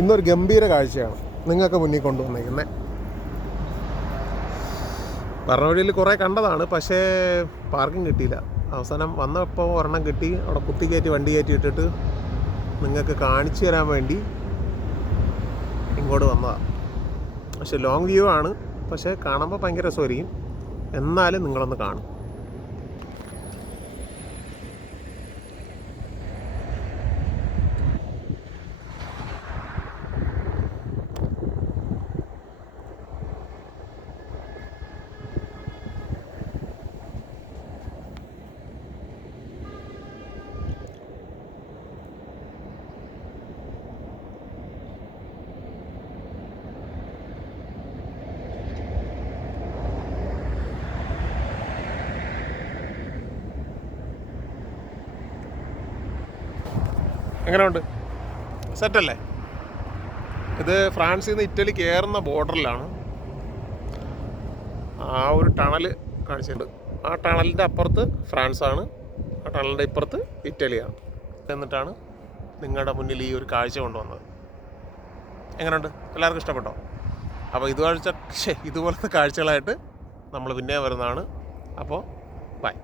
ഇന്നൊരു ഗംഭീര കാഴ്ചയാണ് നിങ്ങൾക്ക് മുന്നിൽ കൊണ്ടുവന്നിരിക്കുന്നത്. പറഞ്ഞ വഴിയിൽ കുറേ കണ്ടതാണ്, പക്ഷേ പാർക്കിംഗ് കിട്ടിയില്ല. അവസാനം വന്നപ്പോൾ ഒരെണ്ണം കിട്ടി. അവിടെ കുത്തി കയറ്റി വണ്ടി കയറ്റി ഇട്ടിട്ട് നിങ്ങൾക്ക് കാണിച്ചു തരാൻ വേണ്ടി ഇങ്ങോട്ട് വന്നതാണ്. പക്ഷെ ലോങ് വ്യൂ ആണ്, പക്ഷേ കാണുമ്പോൾ ഭയങ്കര രസമായിരിക്കും. എന്നാലും നിങ്ങളൊന്ന് കാണും. എങ്ങനെയുണ്ട്? സെറ്റല്ലേ? ഇത് ഫ്രാൻസിൽ നിന്ന് ഇറ്റലി കയറുന്ന ബോർഡറിലാണ്. ആ ഒരു ടണൽ കാണിച്ചിട്ടുണ്ട്. ആ ടണലിൻ്റെ അപ്പുറത്ത് ഫ്രാൻസാണ്, ആ ടണലിൻ്റെ ഇപ്പുറത്ത് ഇറ്റലിയാണ്. എന്നിട്ടാണ് നിങ്ങളുടെ മുന്നിൽ ഈ ഒരു കാഴ്ച കൊണ്ടുവന്നത്. എങ്ങനെയുണ്ട്? എല്ലാവർക്കും ഇഷ്ടപ്പെട്ടോ? അപ്പോൾ ഇതുപോലത്തെ കാഴ്ചകളായിട്ട് നമ്മൾ പിന്നെ വരുന്നതാണ്. അപ്പോൾ ബൈ.